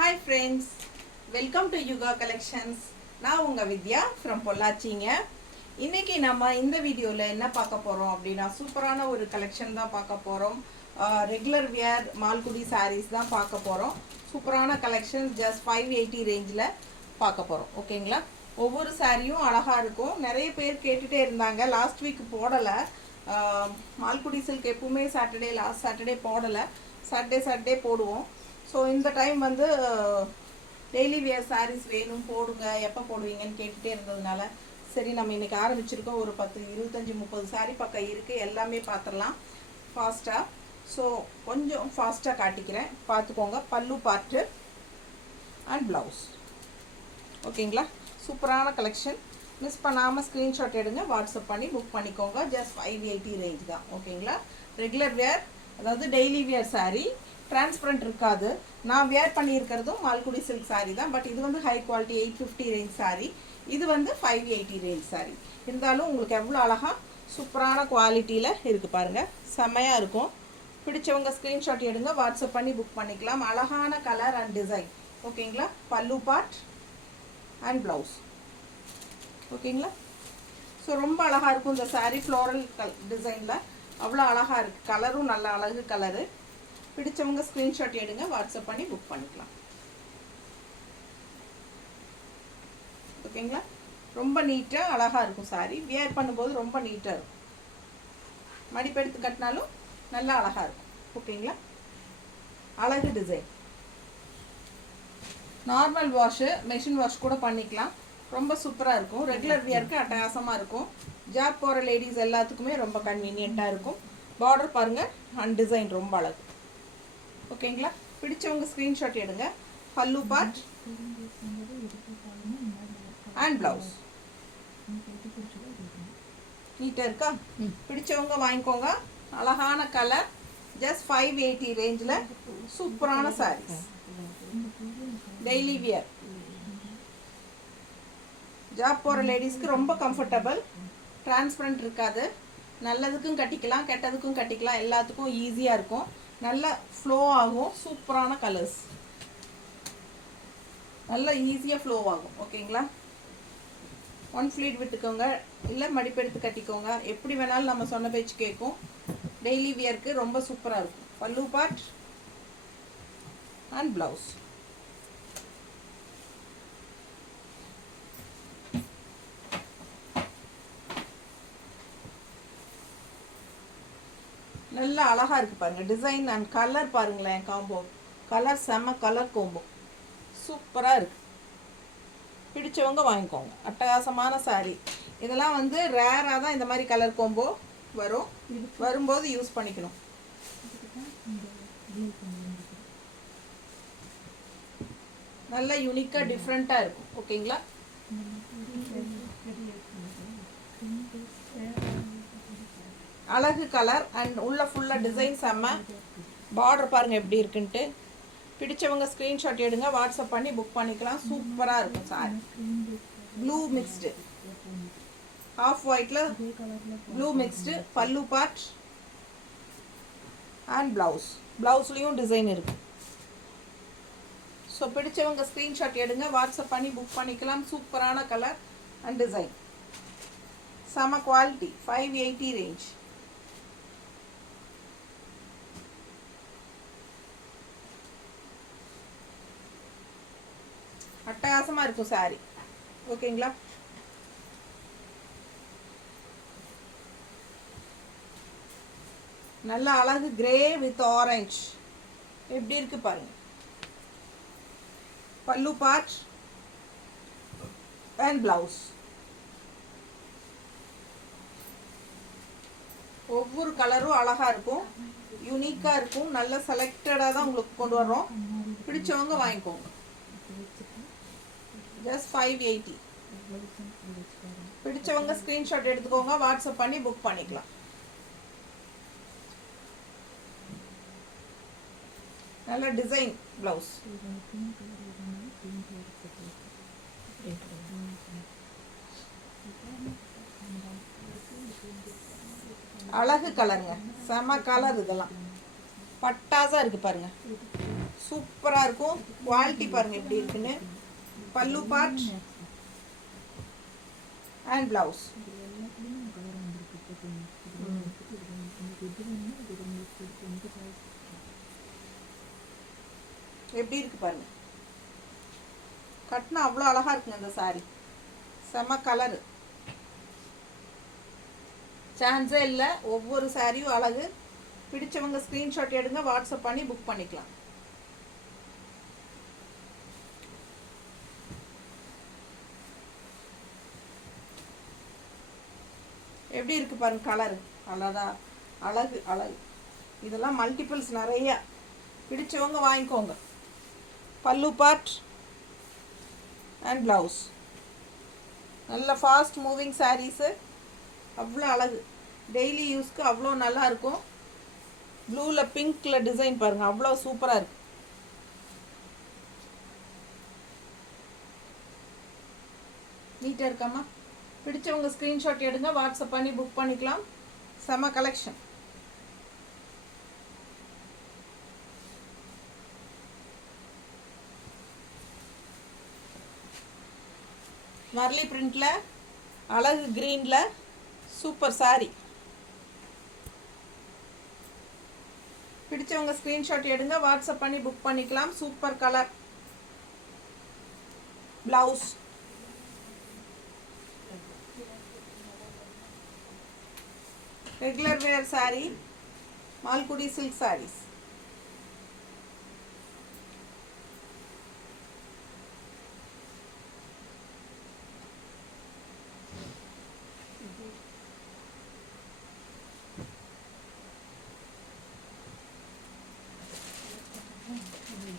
Hi friends, welcome to Yuga Collections. நான் உங்க வித்யா from பொள்ளாச்சிங்க. இன்னைக்கு நம்ம இந்த வீடியோல என்ன பார்க்க போறோம் அப்படினா சூப்பரான ஒரு கலெக்ஷன் தான் பார்க்க போறோம். ரெகுலர் வியர் மால்குடி sarees தான் பார்க்க போறோம். சூப்பரான கலெக்ஷன் just 580 ரேஞ்சில பார்க்க போறோம். ஓகேங்களா? ஒவ்வொரு சாரியும் அழகா இருக்கும். நிறைய பேர் கேட்டுட்டே இருந்தாங்க. லாஸ்ட் வீக் போடல. மால்குடி சில்க் எப்பவுமே சாட்டர்டே லாஸ்ட் சாட்டர்டே போடல. சாட்டர்டே போடுவோம். ஸோ இந்த டைம் வந்து டெய்லி வியர் சாரீஸ் வேணும் போடுங்க எப்போ போடுவீங்கன்னு கேட்டுகிட்டே இருந்ததுனால சரி நம்ம இன்றைக்கி ஆரம்பிச்சிருக்கோம். ஒரு 10 25 30 சாரீ பக்கம் இருக்குது. எல்லாமே பார்த்துடலாம் ஃபாஸ்ட்டாக. ஸோ கொஞ்சம் ஃபாஸ்ட்டாக காட்டிக்கிறேன், பார்த்துக்கோங்க. பல்லு பார்ட்டு அண்ட் ப்ளவுஸ். ஓகேங்களா? சூப்பரான கலெக்ஷன். மிஸ் பண்ணாமல் ஸ்க்ரீன்ஷாட் எடுங்க, வாட்ஸ்அப் பண்ணி புக் பண்ணிக்கோங்க. ஜஸ்ட் 580 ரேஞ்ச் தான். ஓகேங்களா? ரெகுலர் வியர், அதாவது டெய்லி வியர் சாரீ. டிரான்ஸ்பரண்ட் இருக்காது. நான் வியர் பண்ணியிருக்கிறதும் மால்குடி சில்க் சாரீ தான். பட் இது வந்து ஹை குவாலிட்டி 850 ரேஞ்ச் சாரீ. இது வந்து 580 ரேஞ்ச் சாரீ. இருந்தாலும் உங்களுக்கு எவ்வளோ அழகாக சூப்பரான குவாலிட்டியில் இருக்குது பாருங்கள். செம்மையாக இருக்கும். பிடிச்சவங்க ஸ்க்ரீன்ஷாட் எடுங்க, வாட்ஸ்அப் பண்ணி புக் பண்ணிக்கலாம். அழகான கலர் அண்ட் டிசைன். ஓகேங்களா? பல்லு பார்ட் அண்ட் ப்ளவுஸ். ஓகேங்களா? ஸோ ரொம்ப அழகாக இருக்கும் இந்த சாரீ. ஃப்ளோரல் டிசைனில் அவ்வளோ அழகாக இருக்குது. கலரும் நல்ல அழகு கலரு. பிடிச்சவங்க ஸ்க்ரீன்ஷாட் எடுங்க, வாட்ஸ்அப் பண்ணி புக் பண்ணிக்கலாம். ஓகேங்களா? ரொம்ப நீட்டாக அழகாக இருக்கும் சாரீ. வியர் பண்ணும்போது ரொம்ப நீட்டாக இருக்கும். மடிப்பெடுத்து கட்டினாலும் நல்லா அழகாக இருக்கும். ஓகேங்களா? அழகு design. Normal wash, machine wash கூட பண்ணிக்கலாம். ரொம்ப சூப்பராக இருக்கும். ரெகுலர் வியருக்கு அட்டகாசமாக இருக்கும். ஜாப் போகிற லேடிஸ் எல்லாத்துக்குமே ரொம்ப கன்வீனியண்ட்டாக இருக்கும். பார்டர் பாருங்கள் அண்ட் டிசைன் ரொம்ப அழகு. ஓகேங்களா? பிடிச்சவங்க ஸ்க்ரீன்ஷாட் எடுங்க. பல்லு பார்ட் அண்ட் ப்ளவுஸ். நீட்டாக இருக்கா? பிடிச்சவங்க வாங்கிக்கோங்க. அழகான கலர். ஜஸ்ட் 580 ரேஞ்சில் சூப்பரான சாரீஸ். டெய்லி வியர் ஜாப் போகிற லேடிஸ்க்கு ரொம்ப கம்ஃபர்டபுள். டிரான்ஸ்பரண்ட் இருக்காது. நல்லதுக்கும் கட்டிக்கலாம், கெட்டதுக்கும் கட்டிக்கலாம். எல்லாத்துக்கும் ஈஸியாக இருக்கும். நல்ல ஃப்ளோ ஆகும். சூப்பரான கலர்ஸ். நல்ல ஈஸியாக ஃப்ளோ ஆகும். ஓகேங்களா? ஒன் ஃப்ளீட் விட்டுக்கோங்க, இல்லை மடிப்பெடுத்து கட்டிக்கோங்க. எப்படி வேணாலும் நம்ம சொன்ன பேச்சு கேட்கும். டெய்லி வியருக்கு ரொம்ப சூப்பராக இருக்கும். பல்லு பார்ட் அண்ட் ப்ளவுஸ். நல்லா அழகாக இருக்குது பாருங்கள். டிசைன் அண்ட் கலர் பாருங்களேன். காம்போ கலர் செம்ம கலர் கோம்போ சூப்பராக இருக்குது. பிடிச்சவங்க வாங்கிக்கோங்க. அட்டகாசமான சாரீ. இதெல்லாம் வந்து ரேராக தான் இந்த மாதிரி கலர் கோம்போ வரும். வரும்போது யூஸ் பண்ணிக்கணும். நல்ல யூனிக்காக டிஃப்ரெண்ட்டாக இருக்கும். ஓகேங்களா? அழகு கலர் அண்ட் உள்ள ஃபுல்லாக டிசைன் செம்ம. பார்டர் பாருங்கள் எப்படி இருக்குன்ட்டு. பிடிச்சவங்க ஸ்க்ரீன்ஷாட் எடுங்க, வாட்ஸ்அப் பண்ணி புக் பண்ணிக்கலாம். சூப்பராக இருக்கும் சாரி. ப்ளூ மிக்ஸ்டு, ஆஃப் ஒயிட்டில் ப்ளூ மிக்ஸ்டு. பல்லு பார்ட் அண்ட் ப்ளவுஸ். ப்ளவுஸ்லேயும் டிசைன் இருக்குது. ஸோ பிடிச்சவங்க ஸ்க்ரீன்ஷாட் எடுங்க, வாட்ஸ்அப் பண்ணி புக் பண்ணிக்கலாம். சூப்பரான கலர் அண்ட் டிசைன். செம குவாலிட்டி. 580 ரேஞ்ச். அட்டகாசமாக இருக்கும் சாரி. ஓகேங்களா? நல்ல அழகு கிரே வித் ஆரஞ்ச். எப்படி இருக்கு பாருங்க. பல்லு பார்ட் அண்ட் ப்ளவுஸ். ஒவ்வொரு கலரும் அழகாக இருக்கும், யூனிக்காக இருக்கும். நல்ல செலக்டடாக தான் உங்களுக்கு கொண்டு வர்றோம். பிடிச்சவங்க வாங்கிக்கோங்க. ஜஸ்ட் 580. பிடிச்சவங்க ஸ்க்ரீன்ஷாட் எடுத்துக்கோங்க, வாட்ஸ்அப் பண்ணி புக் பண்ணிக்கலாம். நல்ல டிசைன் ப்ளவுஸ். அழகு கலருங்க. செம கலர். இதெல்லாம் பட்டாசா இருக்குது பாருங்கள். சூப்பராக இருக்கும். குவாலிட்டி பாருங்கள் எப்படி இருக்குன்னு. பல்லு பார்ட் அண்ட் ப்ளவுஸ். எப்படி இருக்கு பாருங்க. கட்டினா அவ்வளோ அழகாக இருக்குங்க இந்த சாரி. செம கலரு, சான்ஸே இல்லை. ஒவ்வொரு சாரியும் அழகு. பிடிச்சவங்க ஸ்க்ரீன்ஷாட் எடுங்க, வாட்ஸ்அப் பண்ணி புக் பண்ணிக்கலாம். எப்படி இருக்கு பாருங்க கலரு. அழகு அழகு. இதெல்லாம் மல்டிபிள்ஸ் நிறைய. பிடிச்சவங்க வாங்கிக்கோங்க. பல்லு பார்ட் அண்ட் ப்ளவுஸ். நல்ல ஃபாஸ்ட் மூவிங் சாரீஸு. அவ்வளோ அழகு. டெய்லி யூஸ்க்கு அவ்வளோ நல்லா இருக்கும். ப்ளூவில் பிங்க்கில் டிசைன் பாருங்கள், அவ்வளோ சூப்பராக இருக்கு. நீட்டாக இருக்காமா? பிடிச்சவங்க ஸ்க்ரீன்ஷாட் எடுங்க, வாட்ஸ்அப் பண்ணி புக் பண்ணிக்கலாம். செம கலெக்ஷன். மர்லி பிரிண்டில் அழகு க்ரீனில் சூப்பர் சாரி. பிடிச்சவங்க ஸ்க்ரீன்ஷாட் எடுங்க, வாட்ஸ்அப் பண்ணி புக் பண்ணிக்கலாம். Super colour. Blouse regular wear sari, Malgudi silk saris.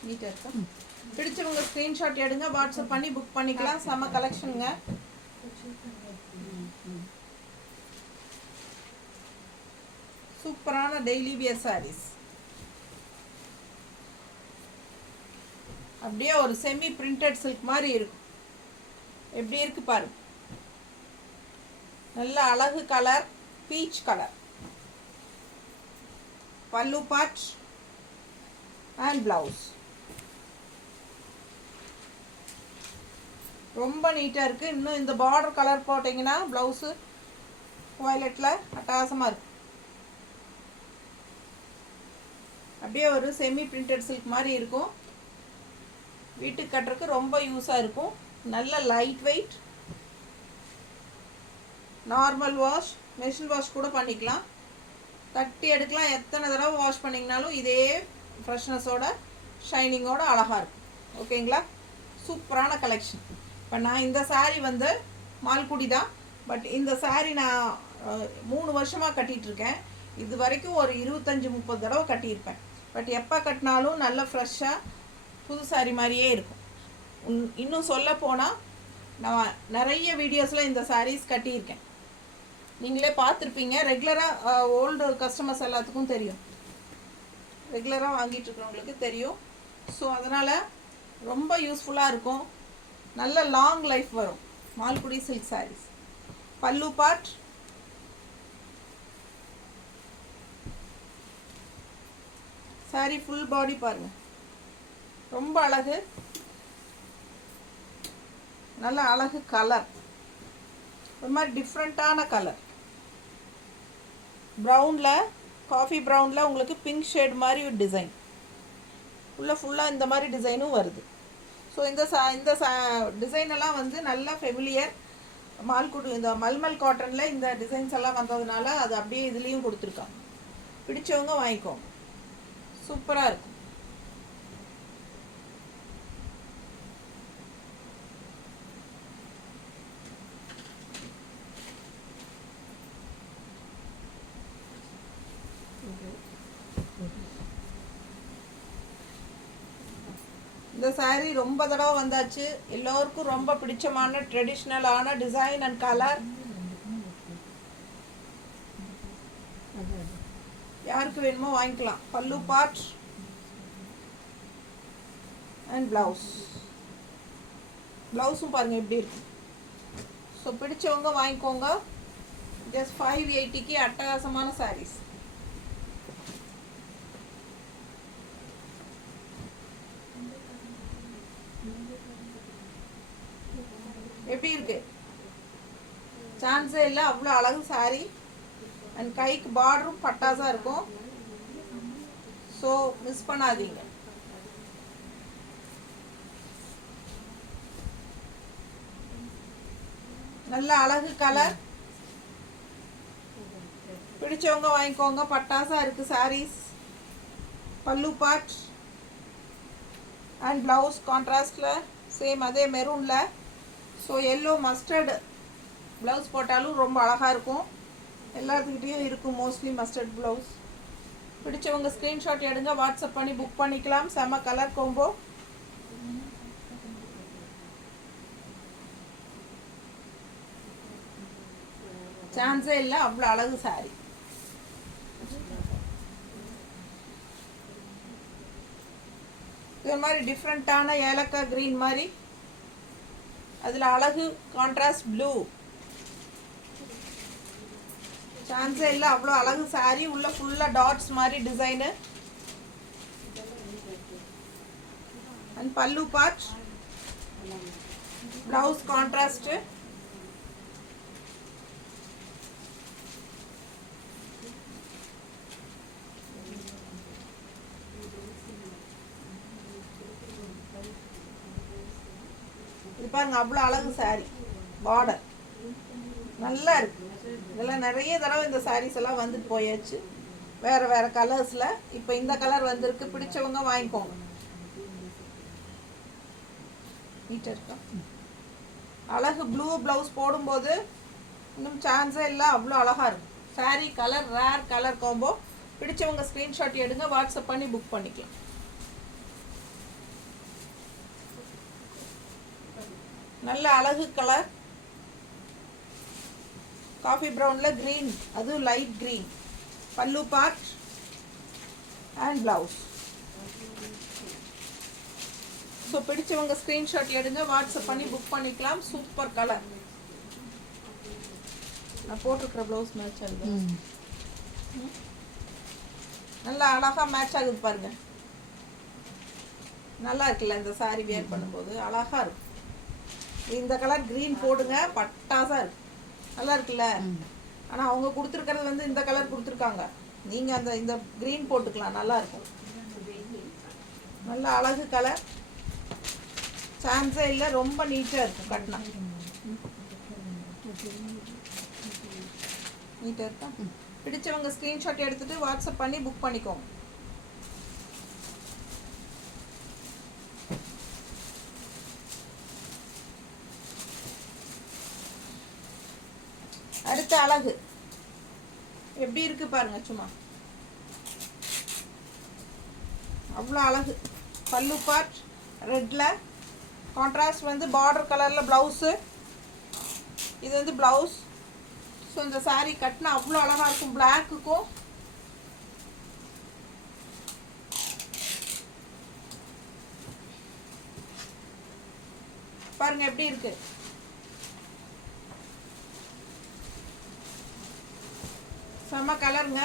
நீட்டாக இருக்கா? பிடிச்சவங்க ஸ்க்ரீன்ஷாட் எடுங்க, வாட்ஸ்அப் பண்ணி புக் பண்ணிக்கலாம். செம கலெக்ஷனுங்க. சூப்பரான டெய்லி வியர் சாரீஸ். அப்படியே ஒரு செமி பிரிண்டட் சில்க் மாதிரி இருக்கும். எப்படி இருக்கு பாருங்க. நல்ல அழகு கலர், பீச் கலர். பல்லு பார்ட் அண்ட் ப்ளவுஸ். ரொம்ப நீட்டாக இருக்குது. இன்னும் இந்த பார்டர் கலர் போட்டிங்கன்னா ப்ளவுஸு வயலட்டில் அட்டகாசமாக இருக்கும். அப்படியே ஒரு செமி பிரிண்டட் சில்க் மாதிரி இருக்கும். வீட்டுக்கு கட்டுறதுக்கு ரொம்ப யூஸாக இருக்கும். நல்ல light weight. Normal wash, machine wash கூட பண்ணிக்கலாம். தட்டி எடுக்கலாம். எத்தனை தடவை வாஷ் பண்ணிங்கனாலும் இதே ஃப்ரெஷ்னஸோட ஷைனிங்கோட அழகாக இருக்கும். ஓகேங்களா? சூப்பரான கலெக்ஷன். இப்போ நான் இந்த சாரீ வந்து மால்குடி தான். பட் இந்த சாரீ நான் 3 வருஷமாக கட்டிகிட்ருக்கேன். இது வரைக்கும் ஒரு 25-30 தடவை கட்டியிருப்பேன். பட் எப்போ கட்டினாலும் நல்ல ஃப்ரெஷ்ஷாக புது சாரீ மாதிரியே இருக்கும். இன்னும் சொல்ல போனால் நான் நிறைய வீடியோஸில் இந்த சாரீஸ் கட்டியிருக்கேன். நீங்களே பார்த்துருப்பீங்க. ரெகுலராக ஓல்டு கஸ்டமர்ஸ் எல்லாத்துக்கும் தெரியும். ரெகுலராக வாங்கிட்டுருக்கிறவங்களுக்கு தெரியும். ஸோ அதனால் ரொம்ப யூஸ்ஃபுல்லாக இருக்கும். நல்ல லாங் லைஃப் வரும் மால்குடி சில்க் சாரீஸ். பல்லு பார்ட் சாரி ஃபுல் பாடி பாருங்கள். ரொம்ப அழகு. நல்ல அழகு கலர். ஒரு மாதிரி டிஃப்ரெண்ட்டான கலர். ப்ரௌனில், காஃபி ப்ரௌனில் உங்களுக்கு பிங்க் ஷேட் மாதிரி ஒரு டிசைன். ஃபுல்லாக இந்த மாதிரி டிசைனும் வருது. ஸோ இந்த டிசைனெல்லாம் வந்து நல்லா ஃபெமிலியர். மால்குடி இந்த மல்மல் காட்டனில் இந்த டிசைன்ஸ் எல்லாம் வந்ததுனால அது அப்படியே இதுலேயும் கொடுத்துருக்காங்க. பிடிச்சவங்க வாங்கிக்கோங்க. சூப்பராக இருக்கும். இந்த சாரீ ரொம்ப தடவை வந்தாச்சு. எல்லோருக்கும் ரொம்ப பிடிச்சமான ட்ரெடிஷ்னலான டிசைன் அண்ட் கலர். யாருக்கு வேணுமோ வாங்கிக்கலாம். பல்லு பார்ட் அண்ட் ப்ளவுஸ். ப்ளவுஸும் பாருங்கள் எப்படி இருக்கு. ஸோ பிடிச்சவங்க வாங்கிக்கோங்க. ஜஸ்ட் 580க்கு அட்டகாசமான சாரீஸ். எப்படி இருக்கு? சான்ஸே இல்லை, அவ்வளோ அழகு சாரி. அண்ட் கைக்கு பார்டரும் பட்டாசாக இருக்கும். ஸோ மிஸ் பண்ணாதீங்க. நல்ல அழகு கலர், பிடிச்சவங்க வாங்கிக்கோங்க. பட்டாசா இருக்கு சாரீஸ். பல்லு பார்ட் அண்ட் ப்ளவுஸ் கான்ட்ராஸ்டில் சேம் அதே மெரூனில். ஸோ எல்லோ மஸ்டர்டு ப்ளவுஸ் போட்டாலும் ரொம்ப அழகாக இருக்கும். எல்லாத்துக்கிட்டேயும் இருக்கும் மோஸ்ட்லி மஸ்டர்ட் ப்ளவுஸ். பிடிச்சவங்க ஸ்க்ரீன்ஷாட் எடுங்க, வாட்ஸ்அப் பண்ணி புக் பண்ணிக்கலாம். செம்ம கலர் கோம்போ. சான்ஸே இல்லை, அவ்வளோ அழகு சாரி. இது மாதிரி டிஃப்ரெண்ட்டான ஏலக்காய் க்ரீன் மாதிரி, அதில் அழகு கான்ட்ராஸ்ட் ப்ளூ. சான்ஸே இல்லை, அவ்வளோ அழகு சாரி. உள்ள ஃபுல்லாக டாட்ஸ் மாதிரி டிசைனு. அண்ட் பல்லு பார்ட், ப்ளவுஸ் கான்ட்ராஸ்ட்டு. இது பாருங்க, அவ்வளோ அழகு சாரி. பார்டர் நல்லா இருக்கு. இதெல்லாம் நிறைய தடவை இந்த சாரீஸ் எல்லாம் வந்துட்டு போயாச்சு வேறு வேறு கலர்ஸில். இப்போ இந்த கலர் வந்திருக்கு, பிடிச்சவங்க வாங்கிக்கோங்க. நீட்டாக இருக்கா? அழகு ப்ளூ ப்ளவுஸ் போடும்போது இன்னும் சான்ஸே இல்லை, அவ்வளோ அழகாக இருக்கும் sari. Colour rare colour combo. பிடிச்சவங்க ஸ்க்ரீன்ஷாட் எடுங்க, வாட்ஸ்அப் பண்ணி புக் பண்ணிக்கலாம். நல்ல அழகு கலர், காஃபி ப்ரௌனில் க்ரீன், அதுவும் லைட் க்ரீன். பல்லு பார்ட் அண்ட் ப்ளவுஸ். ஸோ பிடிச்சவங்க ஸ்க்ரீன்ஷாட் எடுங்க, வாட்ஸ்அப் பண்ணி புக் பண்ணிக்கலாம். Super colour. நான் போட்டிருக்கிற ப்ளவுஸ் மேட்ச் ஆகுது, நல்லா அழகாக மேட்ச் ஆகுது பாருங்க. நல்லா இருக்குல்ல இந்த சாரி வியர் பண்ணும்போது, அழகாக இருக்கும். இந்த கலர் க்ரீன் போடுங்க, பட்டாசாக இருக்கு. நல்லா இருக்குல்ல? ஆனால் அவங்க கொடுத்துருக்கிறது வந்து இந்த கலர் கொடுத்துருக்காங்க. நீங்கள் இந்த க்ரீன் போட்டுக்கலாம், நல்லா இருக்கும். நல்ல அழகு கலர், சான்ஸே இல்லை, ரொம்ப நீட்டாக இருக்கும். கட்டினா நீட்டாக இருக்கா? பிடிச்சவங்க ஸ்க்ரீன்ஷாட் எடுத்துகிட்டு வாட்ஸ்அப் பண்ணி புக் பண்ணிக்கோங்க. அடுத்த அழகு எப்படி இருக்கு பாருங்க, சும்மா அவ்வளோ அழகு. பல்லு பார்ட் ரெட்ல, கான்ட்ராஸ்ட் வந்து பார்டர் கலரில் ப்ளவுஸு. இது வந்து ப்ளவுஸ். ஸோ இந்த சாரீ கட்டினா அவ்வளோ அழகாக இருக்கும். பிளாக்குக்கும் பாருங்க எப்படி இருக்கு. செம்ம கலருங்க.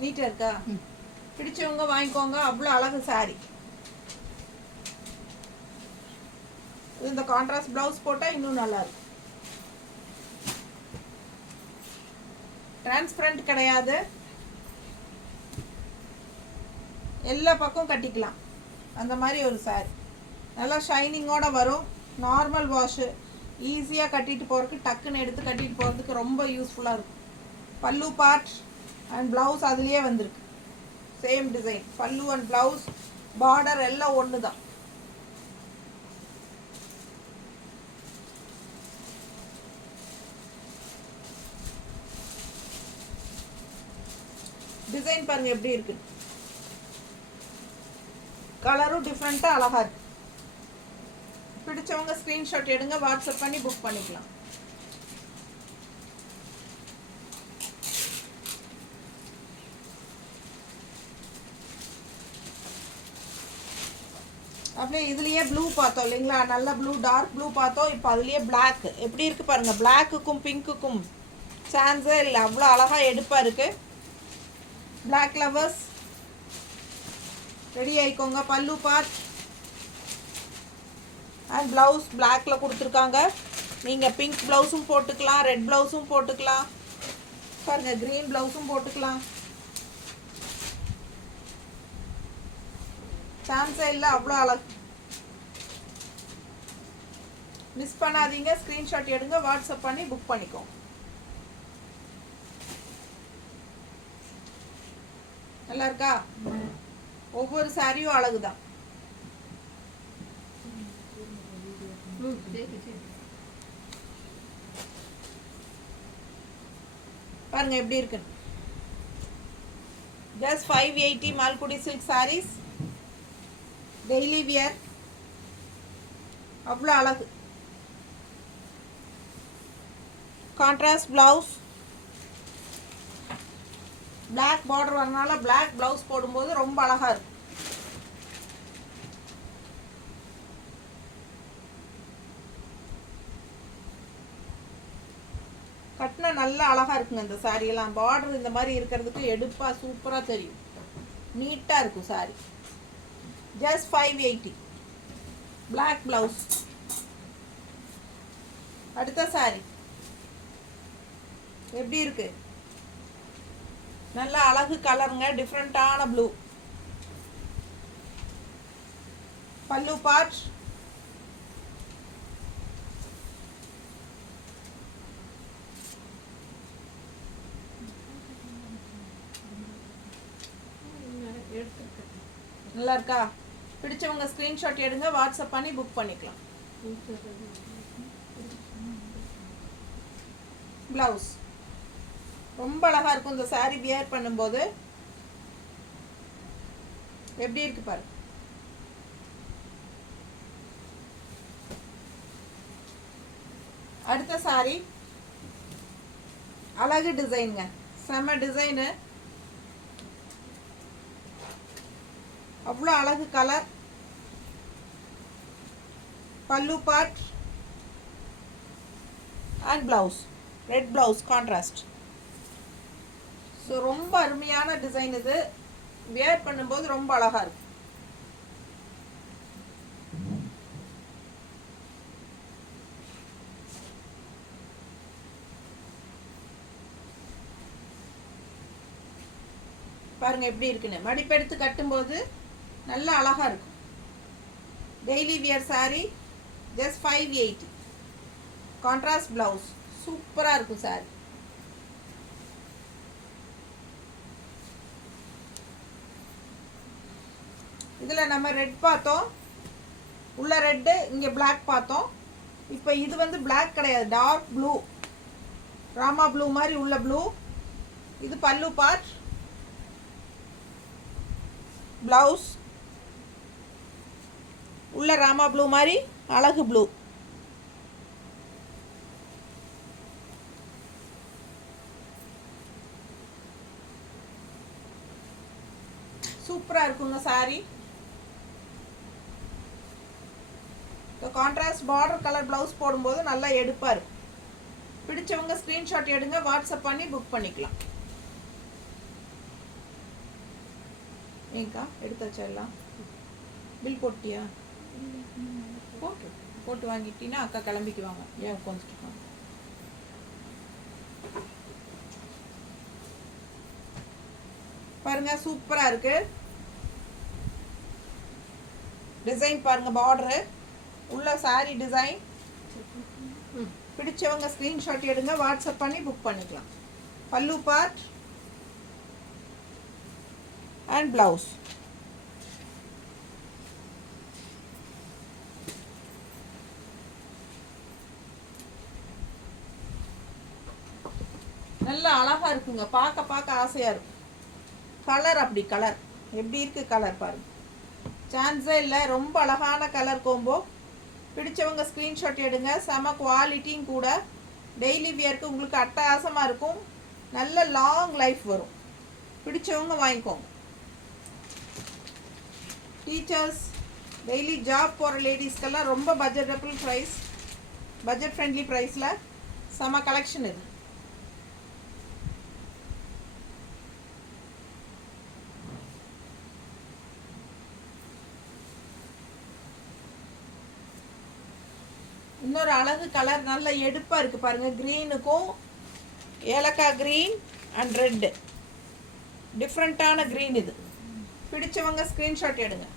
நீட்டாக இருக்கா? பிடிச்சவங்க வாங்கிக்கோங்க, அவ்வளோ அழகு சாரி. இந்த கான்ட்ராஸ்ட் ப்ளவுஸ் போட்டால் இன்னும் நல்லா இருக்கும். டிரான்ஸ்பரண்ட் கிடையாது, எல்லா பக்கம் கட்டிக்கலாம். அந்த மாதிரி ஒரு சாரி நல்லா ஷைனிங்கோட வரும். நார்மல் வாஷு, ஈஸியாக கட்டிட்டு போகிறதுக்கு, டக்குன்னு எடுத்து கட்டிட்டு போகிறதுக்கு ரொம்ப யூஸ்ஃபுல்லாக இருக்கும். பல்லு பார்ட் அண்ட் ப்ளவுஸ் அதுலேயே வந்திருக்கு. Same design. பல்லு அண்ட் ப்ளவுஸ், பார்டர் எல்லாம் ஒன்று தான். டிசைன் பாருங்க எப்படி இருக்கு. கலரும் டிஃப்ரெண்ட்டாக அழகாக இருக்கு. பிடிச்சவங்க ஸ்க்ரீன்ஷாட் எடுங்க, வாட்ஸ்அப் பண்ணி புக் பண்ணிக்கலாம். அப்படியே இதுலேயே ப்ளூ பார்த்தோம் இல்லைங்களா, நல்ல ப்ளூ, டார்க் ப்ளூ பார்த்தோம். இப்போ அதுலேயே பிளாக் எப்படி இருக்குது பாருங்கள். பிளாக்குக்கும் பிங்க்குக்கும் சான்ஸே இல்லை, அவ்வளோ அழகாக எடுப்பாக இருக்குது. பிளாக் லவர்ஸ் ரெடி ஆயிக்கோங்க. பல்லு பார்ட் அண்ட் ப்ளவுஸ் பிளாக்ல கொடுத்துருக்காங்க. நீங்கள் பிங்க் ப்ளவுஸும் போட்டுக்கலாம், ரெட் ப்ளவுஸும் போட்டுக்கலாம், பாருங்கள் க்ரீன் ப்ளவுஸும் போட்டுக்கலாம். சான்ஸே இல்லை, அவ்வளோ அழகு. மிஸ் பண்ணாதீங்க. ஸ்க்ரீன்ஷாட் எடுங்க, வாட்ஸ்அப் பண்ணி புக் பண்ணிக்கோங்க. நல்லா இருக்கா? ஒவ்வொரு சாரியும் அழகுதான். பாருங்க எப்படி இருக்கு. Just 580 Malgudi silk saris, daily wear. அவ்வளோ அழகு. கான்ட்ராஸ்ட் பிளவுஸ், பிளாக் பார்டர் வரனால பிளாக் பிளவுஸ் போடும்போது ரொம்ப அழகா இருக்கும். கட்டினா நல்லா அழகா இருக்குங்க இந்த சாரி எல்லாம். பார்டர் இந்த மாதிரி இருக்கிறதுக்கு எடுப்பா சூப்பரா தெரியும். நீட்டா இருக்கும் சாரி. Just 580 black blouse. அடுத்த சாரி எப்படி இருக்கு? நல்ல அழகு கலருங்க, டிஃப்ரெண்டான ப்ளூ. பல்லு பார்ட் நல்லா இருக்கா? பிடிச்சவங்க ஸ்கிரீன்ஷாட் எடுங்க, வாட்ஸ்அப் பண்ணி புக் பண்ணிக்கலாம். பிளவுஸ் ரொம்ப அழகா இருக்கும் இந்த சாரி வியர் பண்ணும்போது. எப்படி இருக்கு பாரு. அடுத்த சாரி அழகு டிசைனுங்க, செம டிசைனு. அவ்வளோ அழகு கலர். பல்லு part and blouse red blouse contrast. So ரொம்ப அருமையான டிசைன் இது. வியர் பண்ணும்போது ரொம்ப அழகா இருக்கும். பாருங்க எப்படி இருக்குன்னு. மடிப்பெடுத்து கட்டும்போது நல்ல அழகா இருக்கும். Daily wear sorry, just 580. Contrast blouse சூப்பரா இருக்கும் சாரி. இதில் நம்ம ரெட் பார்த்தோம், உள்ள ரெட்டு, இங்கே பிளாக் பார்த்தோம். இப்போ இது வந்து பிளாக் கிடையாது, டார்க் ப்ளூ, ராமா ப்ளூ மாதிரி உள்ள ப்ளூ. இது பல்லு பார்ட், பிளவுஸ் உள்ள ராமா ப்ளூ மாதிரி அழகு ப்ளூ. சூப்பராக இருக்குங்க sorry. Contrast border colour blouse போடும்போது நல்லா எடுப்பா இருக்கும். பிடிச்சவங்க ஸ்கிரீன்ஷாட் எடுங்க, வாட்ஸ்அப் பண்ணி புக் பண்ணிக்கலாம். ஏங்கா எடுத்தாச்சா? எல்லாம் பில் போட்டியா? போட்டு வாங்கிட்டீங்கன்னா அக்கா கிளம்பிக்குவாங்க. ஏன் உட்காந்துட்டு பாருங்க, சூப்பரா இருக்கு டிசைன். பாருங்க பார்டரு உள்ள சாரி டிசைன். பிடிச்சவங்க ஸ்கிரீன்ஷாட் எடுங்க, வாட்ஸ்அப் பண்ணி புக் பண்ணிக்கலாம். பல்லு பார்ட் அண்ட் பிளவுஸ். நல்லா அழகா இருக்குங்க, பார்க்க பார்க்க ஆசையா இருக்கும். கலர் அப்படி கலர் எப்படி இருக்கு கலர் பாருங்க, சான்ஸே இல்லை. ரொம்ப அழகான கலர் கோம்போ. பிடிச்சவங்க ஸ்க்ரீன்ஷாட் எடுங்க. செம குவாலிட்டியும் கூட. டெய்லி வியருக்கு உங்களுக்கு அட்டகாசமாக இருக்கும். நல்ல லாங் லைஃப் வரும். பிடிச்சவங்க வாங்கிக்கோங்க. டீச்சர்ஸ், டெய்லி ஜாப் போகிற லேடிஸ்க்கெல்லாம் ரொம்ப பட்ஜெட்டபிள் ப்ரைஸ், பட்ஜெட் ஃப்ரெண்ட்லி ப்ரைஸில் செம கலெக்ஷன் இது. இன்னொரு அழகு கலர் நல்ல எடுப்பாக இருக்குது பாருங்கள். க்ரீனுக்கும் ஏலக்காய் க்ரீன் அண்ட் ரெட்டு டிஃப்ரெண்ட்டான க்ரீன். இது பிடிச்சவங்க ஸ்க்ரீன்ஷாட் எடுங்க.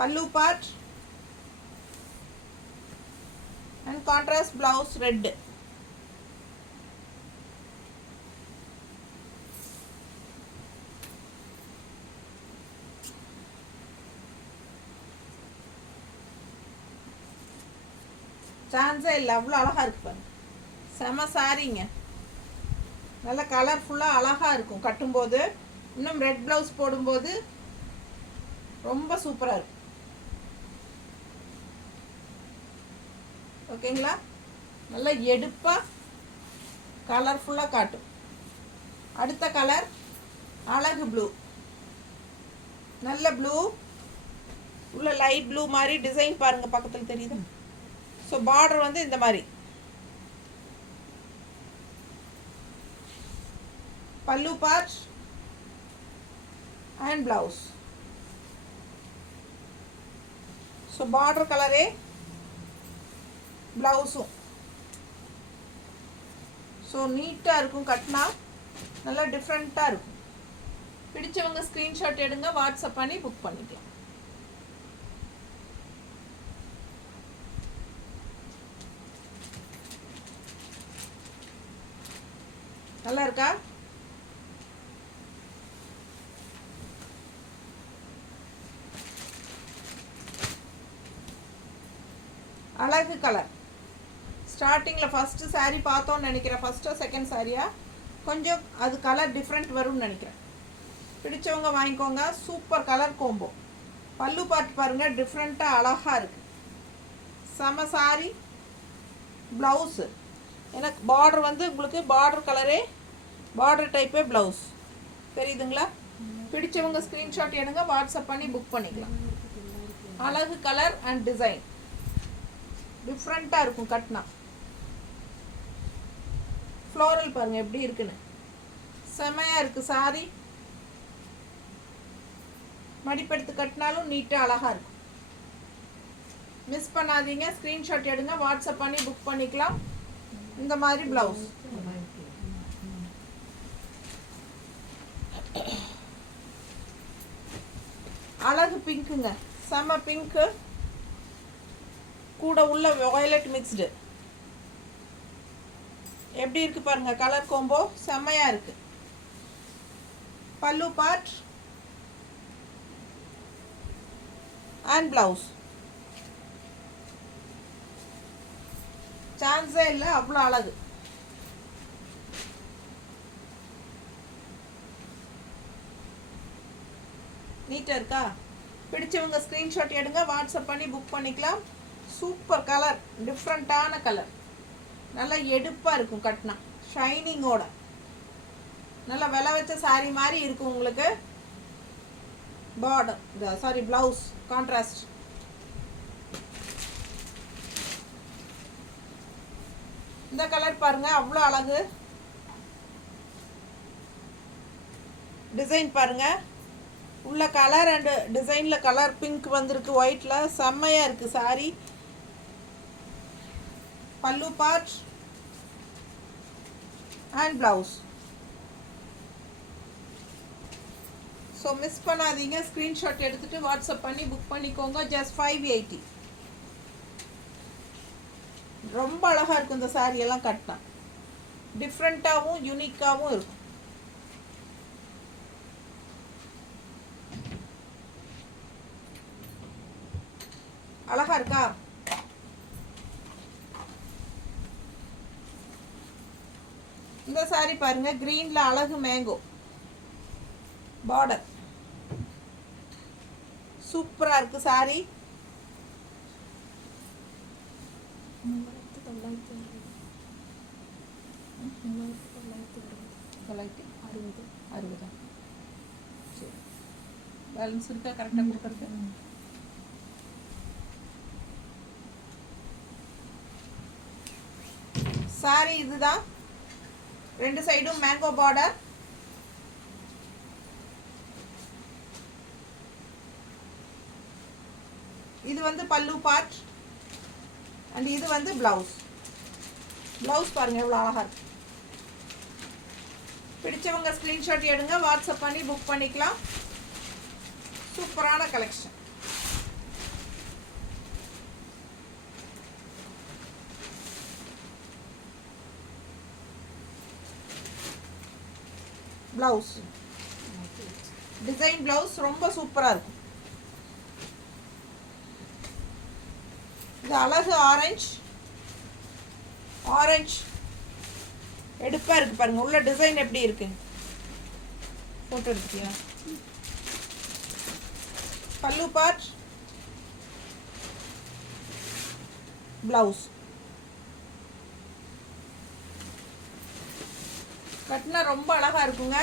பல்லு part and contrast blouse red. சான்ஸே இல்லை, அவ்வளோ அழகாக இருக்கு பாருங்க. செம சாரிங்க, நல்ல கலர்ஃபுல்லாக அழகாக இருக்கும் கட்டும்போது. இன்னும் ரெட் ப்ளவுஸ் போடும்போது ரொம்ப சூப்பராக இருக்கும். ஓகேங்களா? நல்லா எடுப்பாக கலர்ஃபுல்லாக காட்டும். அடுத்த கலர் அழகு ப்ளூ. நல்ல ப்ளூ உள்ள லைட் ப்ளூ மாதிரி டிசைன் பாருங்கள், பக்கத்தில் தெரியுது. ஸோ பார்டர் வந்து இந்த மாதிரி. பல்லு part and blouse. So border கலரே ப்ளவுஸும். ஸோ நீட்டாக இருக்கும், கட்டினா நல்லா டிஃப்ரெண்ட்டாக இருக்கும். பிடிச்சவங்க ஸ்க்ரீன்ஷாட் எடுங்க, வாட்ஸ்அப் பண்ணி புக் பண்ணிக்கலாம். நல்லா இருக்கா? அழகு கலர். ஸ்டார்டிங்கில் ஃபஸ்ட்டு சாரீ பார்த்தோன்னு நினைக்கிறேன். ஃபஸ்ட்டோ செகண்ட் சாரியா கொஞ்சம் அது கலர் டிஃப்ரெண்ட் வரும்னு நினைக்கிறேன். பிடிச்சவங்க வாங்கிக்கோங்க. Super colour combo. பல்லு பார்ட் பாருங்கள், டிஃப்ரெண்ட்டாக அழகாக இருக்குது. செம சாரி. ப்ளவுஸு எனக்கு பார்டர் வந்து உங்களுக்கு பார்டர் கலரே பார்டர் டைப்பே ப்ளவுஸ் தெரியுதுங்களா? பிடிச்சவங்க ஸ்க்ரீன்ஷாட் எடுங்க, வாட்ஸ்அப் பண்ணி புக் பண்ணிக்கலாம். அழகு கலர் அண்ட் டிசைன் டிஃப்ரெண்ட்டாக இருக்கும் கட்டினா. ஃப்ளோரல் பாருங்கள் எப்படி இருக்குன்னு, செமையாக இருக்குது சாரி. மடிப்பெடுத்து கட்டினாலும் நீட்டாக அழகாக இருக்கும். மிஸ் பண்ணாதீங்க, ஸ்க்ரீன்ஷாட் எடுங்க, வாட்ஸ்அப் பண்ணி புக் பண்ணிக்கலாம். இந்த மாதிரி ப்ளவுஸ். அழகு பிங்க்குங்க, செம பிங்க்கு கூட உள்ள வயலட் மிக்ஸ்டு. எப்படி இருக்கு பாருங்க கலர் கோம்போ, செம்மையா இருக்கு. பல்லு பார்ட் அண்ட் பிளவுஸ். சான்ஸே இல்லை, அவ்வளோ அழகு. நீட்டாக இருக்கா? பிடிச்சவங்க ஸ்க்ரீன்ஷாட் எடுங்க, வாட்ஸ்அப் பண்ணி புக் பண்ணிக்கலாம். சூப்பர் கலர், டிஃப்ரெண்ட்டான கலர், நல்லா எடுப்பாக இருக்கும் கட்டினா, ஷைனிங்கோட. நல்லா விலை வச்ச சாரீ மாதிரி இருக்கும் உங்களுக்கு. Border sorry blouse contrast. இந்த கலர் பாருங்க, அவ்வளோ அழகு. டிசைன் பாருங்க, உள்ள கலர் அண்ட் டிசைனில் கலர் பிங்க் வந்திருக்கு ஒயிட்டில், செம்மையாக இருக்குது சாரி. பல்லு part and blouse. So miss பண்ணாதீங்க, ஸ்க்ரீன்ஷாட் எடுத்துகிட்டு வாட்ஸ்அப் பண்ணி புக் பண்ணிக்கோங்க. ஜஸ்ட் 580. ரொம்ப அழகாக இருக்கும் இந்த சாரி எல்லாம் கட்டினா, டிஃப்ரெண்ட்டாகவும் யூனிக்காகவும் இருக்கும். அழகா இருக்கா? இந்த சாரி பாருங்க, கிரீன்ல அழகு மேங்கோ பார்டர், சூப்பரா இருக்கு சாரி. பேலன்ஸ் இருக்கா? கரெக்டாக கொடுத்துருக்கு. சாரி இதுதான், ரெண்டு சைடும் மேங்கோ பார்டர். இது வந்து பல்லு பார்ட். அண்ட் இது வந்து ப்ளவுஸ். ப்ளவுஸ் பாருங்கள் எவ்வளோ அழகாக இருக்குது. பிடிச்சவங்க ஸ்க்ரீன்ஷாட் எடுங்க, வாட்ஸ்அப் பண்ணி புக் பண்ணிக்கலாம். சூப்பரான கலெக்ஷன். ப்ளவுஸ் டிசைன் ப்ளவுஸ் ரொம்ப சூப்பராக இருக்கும். இது அழகு ஆரஞ்சு எடுப்பாக இருக்குது பாருங்கள். உள்ள டிசைன் எப்படி இருக்கு, ஃபோட்டோ எடுத்தியா? பல்லு பார்ட், ப்ளவுஸ். கட்டினா ரொம்ப அழகாக இருக்குங்க.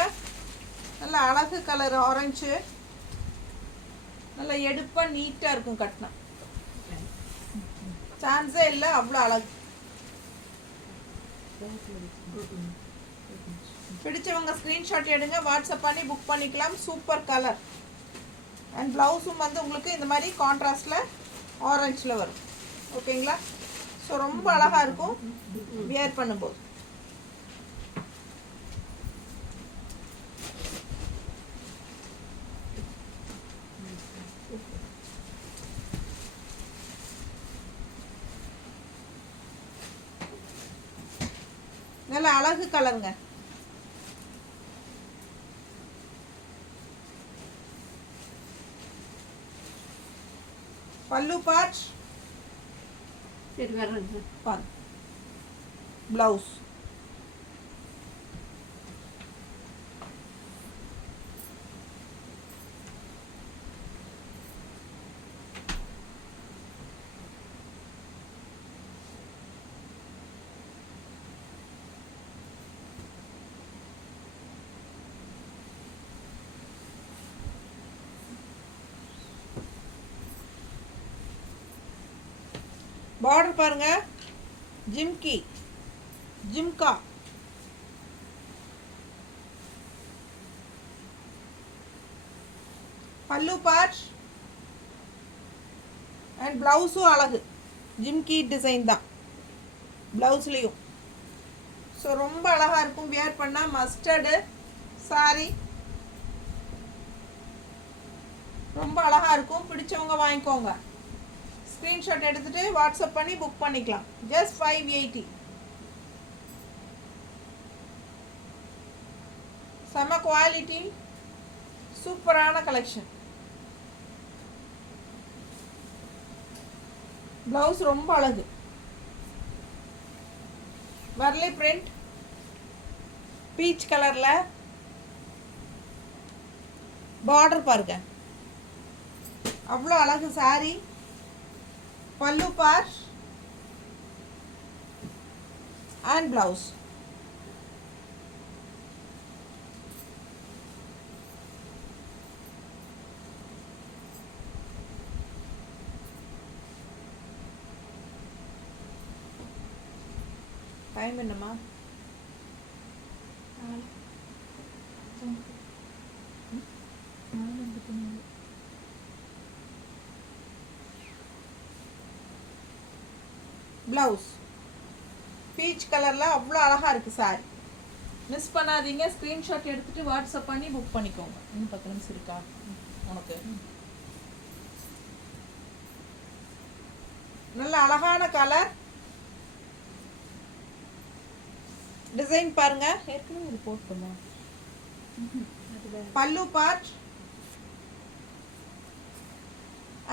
நல்ல அழகு கலர் ஆரஞ்சு, நல்ல எடுப்பாக நீட்டாக இருக்கும். கட்டினா சான்ஸே இல்லை, அவ்வளோ அழகு. பிடிச்சவங்க ஸ்க்ரீன்ஷாட் எடுங்க, வாட்ஸ்அப் பண்ணி புக் பண்ணிக்கலாம். Super colour. அண்ட் ப்ளவுஸும் வந்து உங்களுக்கு இந்த மாதிரி கான்ட்ராஸ்டில் ஆரஞ்சில் வரும். ஓகேங்களா? ஸோ ரொம்ப அழகாக இருக்கும் வியர் பண்ணும்போது. நல்ல அழகு கலருங்க. பல்லு பார்ட், ப்ளவுஸ். பார்டர் பாருங்க, ஜிம்கா. பல்லு பார்ட் அண்ட் ப்ளவுஸும் அழகு ஜிம்கி டிசைன் தான் ப்ளவுஸ்லேயும். ஸோ ரொம்ப அழகாக இருக்கும் வியர் பண்ணால். மஸ்டர்டு சாரி ரொம்ப அழகாக இருக்கும். பிடிச்சவங்க வாங்கிக்கோங்க. ஸ்க்ரீன்ஷாட் எடுத்துகிட்டு வாட்ஸ்அப் பண்ணி புக் பண்ணிக்கலாம். ஜஸ்ட் 580. செம குவாலிட்டி, சூப்பரான கலெக்ஷன். ப்ளவுஸ் ரொம்ப அழகு. வர்லி பிரிண்ட் பீச் கலரில். பார்டர் பாருங்க அவ்வளோ அழகு சாரி. பல்லு பார்ட் and blouse. டைம் என்னம்மா? ப்ளவுஸ் பீச் கலரில் அவ்வளோ அழகாக இருக்குது சாரி. மிஸ் பண்ணாதீங்க. ஸ்க்ரீன்ஷாட் எடுத்துகிட்டு வாட்ஸ்அப் பண்ணி புக் பண்ணிக்கோங்க. இன்னும் 10 நிமிஷம் இருக்கா உனக்கு? நல்ல அழகான கலர் டிசைன் பாருங்க. ஏற்கனவே இது போட்டுமா? பல்லு பார்ட்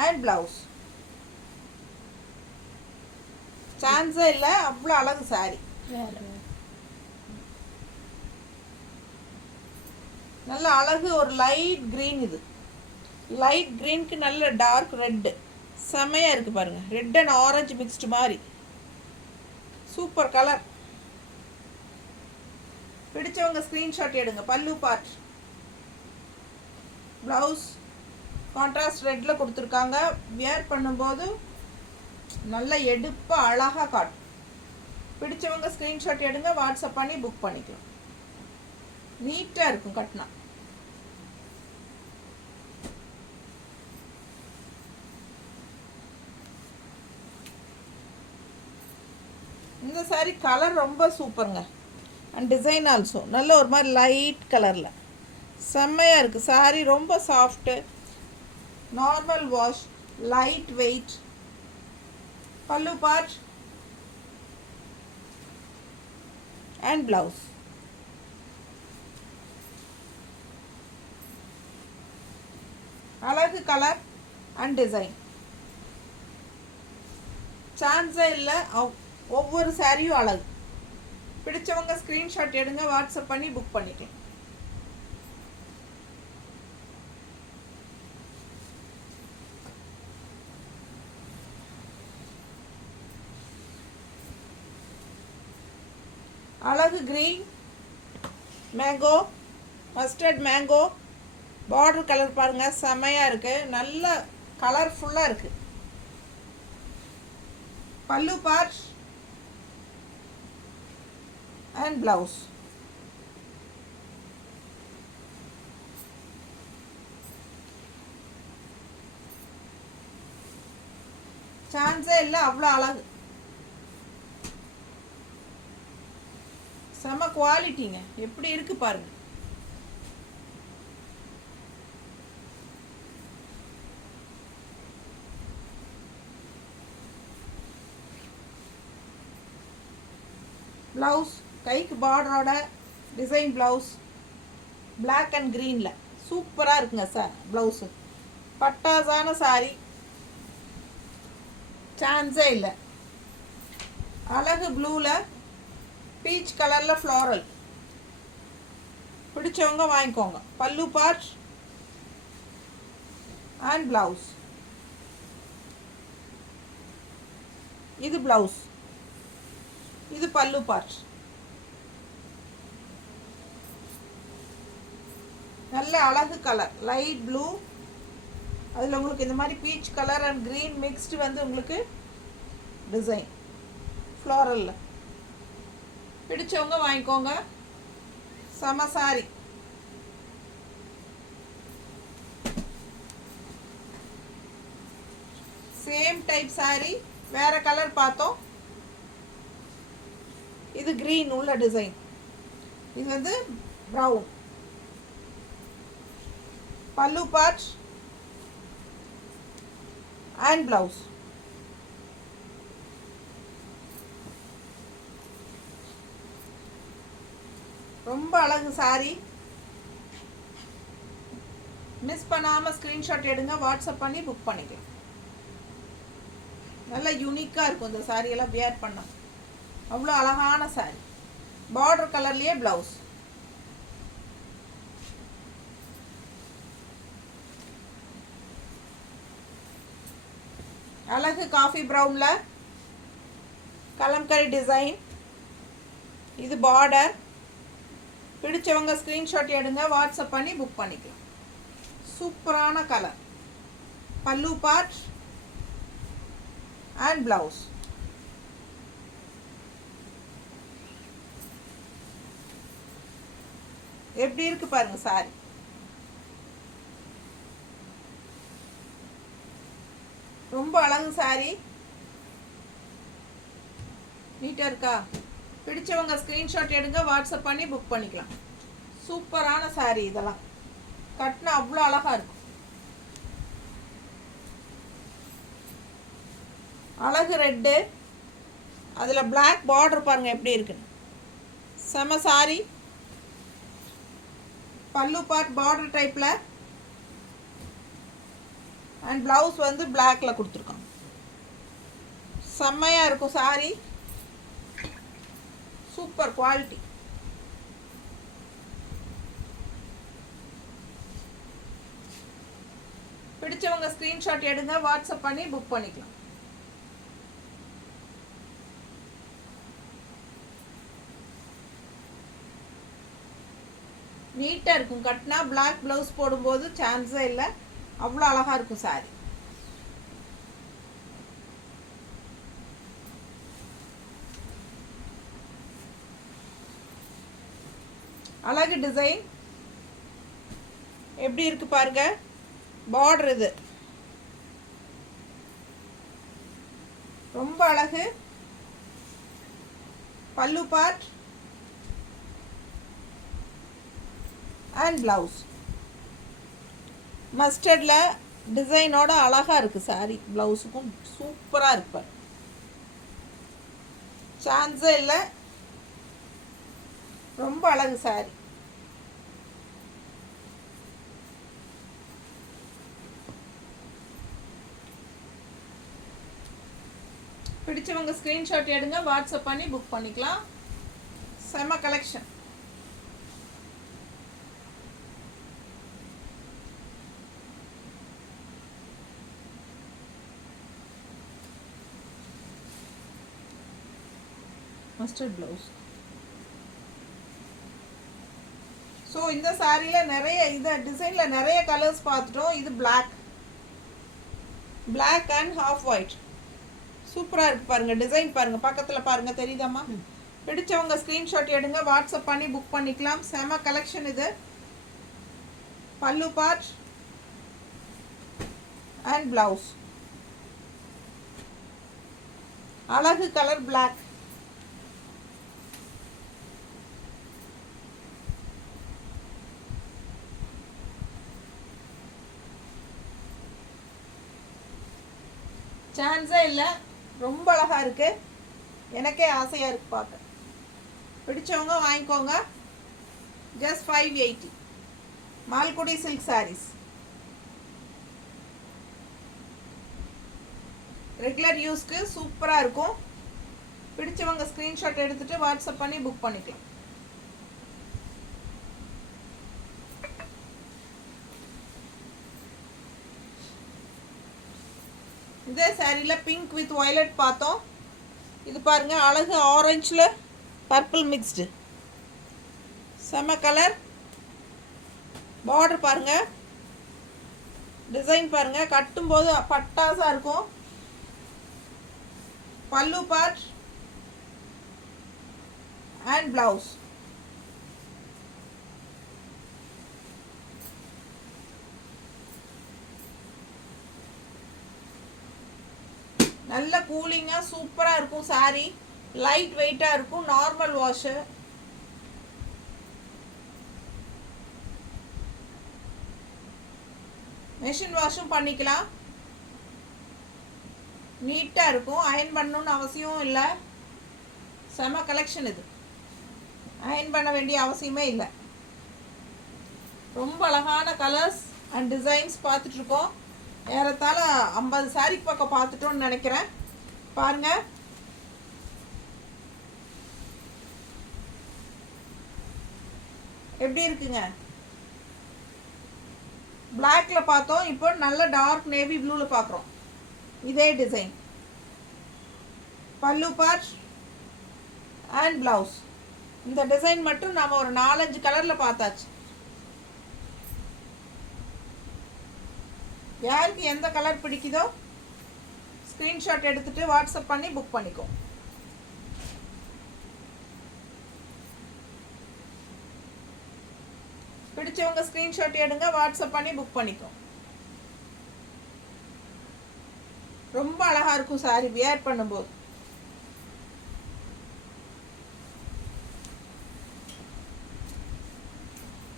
அண்ட் ப்ளவுஸ். சான்ஸே இல்லை, அவ்வளோ அழகு சாரி. நல்ல அழகு ஒரு லைட் க்ரீன். இது லைட் க்ரீனுக்கு நல்ல டார்க் ரெட்டு செமையாக இருக்குது பாருங்கள். ரெட் அண்ட் ஆரஞ்சு மிக்ஸ்டு மாதிரி சூப்பர் கலர். பிடிச்சவங்க ஸ்க்ரீன்ஷாட் எடுங்க. பல்லு பார்ட், ப்ளவுஸ் கான்ட்ராஸ்ட் ரெட்டில் கொடுத்துருக்காங்க. வியர் பண்ணும்போது நல்ல எடுப்பாக அழகாக காட்டும். பிடிச்சவங்க ஸ்க்ரீன்ஷாட் எடுங்க, வாட்ஸ்அப் பண்ணி புக் பண்ணிக்கலாம். நீட்டாக இருக்கும் கட்டினா. சாரி கலர் ரொம்ப சூப்பருங்க. அண்ட் டிசைன் ஆல்சோ நல்ல ஒரு மாதிரி லைட் கலரில் செம்மையாக இருக்குது. சாரி ரொம்ப soft, normal wash, light weight. பல்லு பார்ட் அண்ட் ப்ளவுஸ். அழகு கலர் அண்ட் டிசைன். சான்ஸே இல்லை, ஒவ்வொரு சாரியும் அழகு. பிடிச்சவங்க ஸ்க்ரீன்ஷாட் எடுங்க, வாட்ஸ்அப் பண்ணி புக் பண்ணிக்கலாம். அழகு green, mango, mustard mango border colour பாருங்கள், செமையாக இருக்குது. நல்ல கலர்ஃபுல்லாக இருக்குது. பல்லு பார்ட் அண்ட் ப்ளவுஸ். சான்ஸே இல்லை, அவ்வளோ அழகு. செம குவாலிட்டிங்க, எப்படி இருக்கு பாருங்க. ப்ளவுஸ் கைக்கு பார்டரோட டிசைன் ப்ளவுஸ், பிளாக் அண்ட் க்ரீனில் சூப்பராக இருக்குங்க சார். ப்ளவுஸு பட்டாசான சாரி, சான்ஸே இல்லை. அழகு ப்ளூவில் பீச் கலரில் ஃப்ளாரல். பிடிச்சவங்க வாங்கிக்கோங்க. பல்லு பார்ட் அண்ட் ப்ளவுஸ். இது ப்ளவுஸ், இது பல்லு பார்ட். நல்ல அழகு கலர், லைட் ப்ளூ. அதில் உங்களுக்கு இந்த மாதிரி peach colour and green mixed வந்து உங்களுக்கு டிசைன் ஃப்ளாரலில். பிடிச்சவங்க வாங்கிக்கோங்க. செம சாரி. சேம் டைப் சாரி, வேற கலர் பார்த்தோம். இது கிரீன் உள்ள டிசைன், இது வந்து ப்ரௌன். பல்லு பார்ட் அண்ட் ப்ளவுஸ். ரொம்ப அழகு சாரி. மிஸ் பண்ணாமல் ஸ்க்ரீன்ஷாட் எடுங்க, வாட்ஸ்அப் பண்ணி புக் பண்ணிக்கலாம். நல்லா யூனிக்காக இருக்கும் இந்த சாரியெல்லாம் வியர் பண்ணால். அவ்வளோ அழகான சாரி. பார்டர் கலர்லேயே ப்ளவுஸ். அழகு காஃபி ப்ரௌனில் கலம்கரி டிசைன். இது பார்டர். பிடிச்சவங்க ஸ்க்ரீன்ஷாட் எடுங்க, வாட்ஸ்அப் பண்ணி புக் பண்ணிக்கலாம். சூப்பரான கலர். பல்லு பார்ட் அண்ட் ப்ளவுஸ். எப்படி இருக்கு பாருங்க சாரி. ரொம்ப அழகு சாரி. நீட்டாக இருக்கா? பிடிச்சவங்க ஸ்க்ரீன்ஷாட் எடுங்க, வாட்ஸ்அப் பண்ணி புக் பண்ணிக்கலாம். சூப்பரான சாரி. இதெல்லாம் கட்டினா அவ்வளோ அழகாக இருக்கும். அழகு ரெட்டு, அதில் பிளாக் பார்டர் பாருங்கள் எப்படி இருக்குன்னு. செம சாரி. பல்லு பார்ட் பார்டர் டைப்பில் அண்ட் ப்ளவுஸ் வந்து பிளாக்ல கொடுத்துருக்காங்க. செம்மையாக இருக்கும் சாரி. Super quality. பிடிச்சவங்க ஸ்க்ரீன்ஷாட் எடுங்க, வாட்ஸ்அப் பண்ணி புக் பண்ணிக்கலாம். நீட்டாக இருக்கும். கட்டினா பிளாக் ப்ளவுஸ் போடும்போது சான்ஸே இல்லை, அவ்வளோ அழகாக இருக்கும் சாரி. அழகு டிசைன் எப்படி இருக்கு பாருங்க. பார்டர் இது ரொம்ப அழகு. பல்லு பார்ட் அண்ட் ப்ளவுஸ். மஸ்டர்டில் டிசைனோட அழகாக இருக்குது சாரீ. ப்ளவுஸுக்கும் சூப்பராக இருப்பார், சான்ஸே இல்லை. ரொம்ப அழகு சாரீ. பிடிச்சவங்க ஸ்க்ரீன்ஷாட் எடுங்க, வாட்ஸ்அப் பண்ணி புக் பண்ணிக்கலாம். செம கலெக்ஷன். Mustard blouse. ஸோ இந்த சாரியில் நிறைய இந்த டிசைனில் நிறைய கலர்ஸ் பார்த்துட்டோம். இது பிளாக் அண்ட் ஹாஃப் ஒயிட் சூப்பராக இருக்குது பாருங்கள். டிசைன் பாருங்கள், பக்கத்தில் பாருங்கள், தெரியுதாம்மா? பிடிச்சவங்க ஸ்க்ரீன்ஷாட் எடுங்க, வாட்ஸ்அப் பண்ணி புக் பண்ணிக்கலாம். செம கலெக்ஷன் இது. பல்லு பார்ட் அண்ட் ப்ளவுஸ். அழகு கலர் பிளாக். சான்ஸே இல்லை, ரொம்ப அழகாக இருக்குது. எனக்கே ஆசையாக இருக்குது பார்க்க. பிடிச்சவங்க வாங்கிக்கோங்க. Just 580. Malgudi silk saris. Regular யூஸ்க்கு சூப்பராக இருக்கும். பிடிச்சவங்க ஸ்க்ரீன்ஷாட் எடுத்துகிட்டு வாட்ஸ்அப் பண்ணி புக் பண்ணிக்கலாம். இதே சாரியில் பிங்க் வித் வயலட் பார்த்தோம். இது பாருங்கள், அழகு ஆரஞ்சில் பர்பிள் மிக்ஸ்டு, செம கலர். பார்டர் பாருங்கள், டிசைன் பாருங்கள், கட்டும்போது பட்டாசாக இருக்கும். பல்லு பார்ட் அண்ட் ப்ளவுஸ். நல்ல கூலிங்காக சூப்பராக இருக்கும் சாரீ. லைட் வெயிட்டாக இருக்கும். Normal wash. மெஷின் வாஷும் பண்ணிக்கலாம். நீட்டாக இருக்கும். அயன் பண்ணணும்னு அவசியம் இல்லை. செம கலெக்ஷன் இது. அயன் பண்ண வேண்டிய அவசியமே இல்லை. ரொம்ப அழகான கலர்ஸ் அண்ட் டிசைன்ஸ் பார்த்துட்ருக்கோம். ஏறத்தாழ 50 சாரீ பக்கம் பார்த்துட்டோன்னு நினைக்கிறேன். பாருங்கள், எப்படி இருக்குங்க? பிளாக்ல பார்த்தோம், இப்போ நல்ல டார்க் நேவி ப்ளூவில் பார்க்குறோம். இதே டிசைன். பல்லு பார்ட் அண்ட் ப்ளவுஸ். இந்த டிசைன் மட்டும் நாம் ஒரு 4-5 கலரில் பார்த்தாச்சு. யாருக்கு எந்த கலர் பிடிக்குதோ ஸ்க்ரீன்ஷாட் எடுத்துகிட்டு வாட்ஸ்அப் பண்ணி புக் பண்ணிக்கோ. பிடிச்சவங்க ஸ்க்ரீன்ஷாட் எடுங்க, வாட்ஸ்அப் பண்ணி புக் பண்ணிக்கோ. ரொம்ப அழகாக இருக்கும் சாரி வியர் பண்ணும்போது.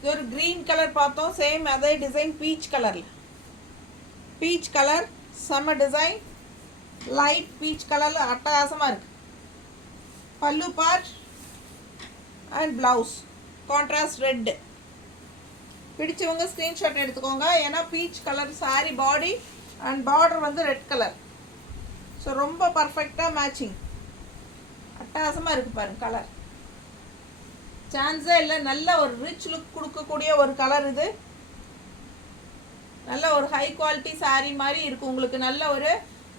இது ஒரு க்ரீன் கலர் பார்த்தோம். சேம் அதே டிசைன் பீச் கலரில். பீச் கலர் செம்ம டிசைன். லைட் பீச் கலரில் அட்டகாசமாக இருக்குது. பல்லு part and blouse contrast red. பிடிச்சவங்க ஸ்க்ரீன்ஷாட் எடுத்துக்கோங்க. ஏன்னா peach colour sorry body and border வந்து ரெட் கலர். ஸோ ரொம்ப பர்ஃபெக்டாக மேட்சிங். அட்டகாசமாக இருக்குது பாருங்கள் கலர். சான்ஸே இல்லை. நல்ல ஒரு ரிச் லுக் கொடுக்கக்கூடிய ஒரு கலர் இது. நல்ல ஒரு ஹை குவாலிட்டி சாரீ மாதிரி இருக்கும். உங்களுக்கு நல்ல ஒரு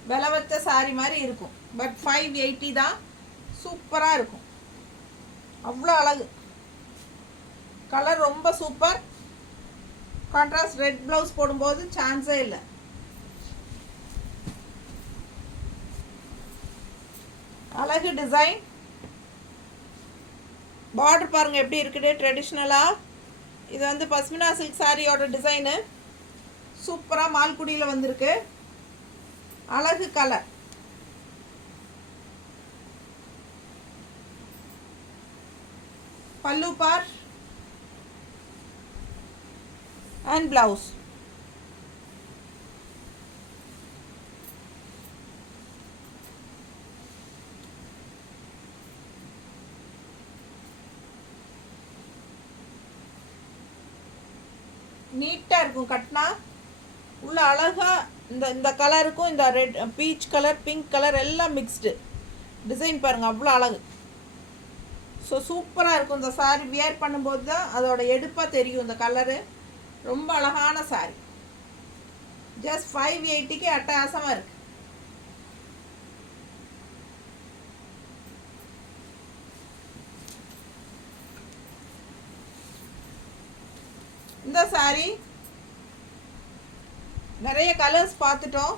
விலை வச்ச சாரீ மாதிரி இருக்கும். பட் 580 தான். சூப்பராக இருக்கும். அவ்வளோ அழகு. கலர் ரொம்ப சூப்பர். கான்ட்ராஸ்ட் ரெட் ப்ளவுஸ் போடும்போது சான்ஸே இல்லை. அழகு டிசைன். பார்டர் பாருங்கள் எப்படி இருக்குது ட்ரெடிஷ்னலாக. இது வந்து பஸ்மினா சில்க் சாரியோட டிசைனு. சூப்பராக மால்குடியில் வந்திருக்கு. அழகு colour. pallu part and blouse. நீட்டாக இருக்கும் கட்டினா. உள்ள அழகாக இந்த கலருக்கும் இந்த red peach colour pink colour எல்லாம் மிக்ஸ்டு டிசைன் பாருங்கள், அவ்வளோ அழகு. ஸோ சூப்பராக இருக்கும். இந்த சாரீ வியர் பண்ணும்போது தான் அதோட எடுப்பாக தெரியும். இந்த கலரு ரொம்ப அழகான சாரீ. ஜஸ்ட் 580க்கு அட்டகாசமாக இருக்குது. இந்த சாரீ நிறைய கலர்ஸ் பார்த்துட்டோம்.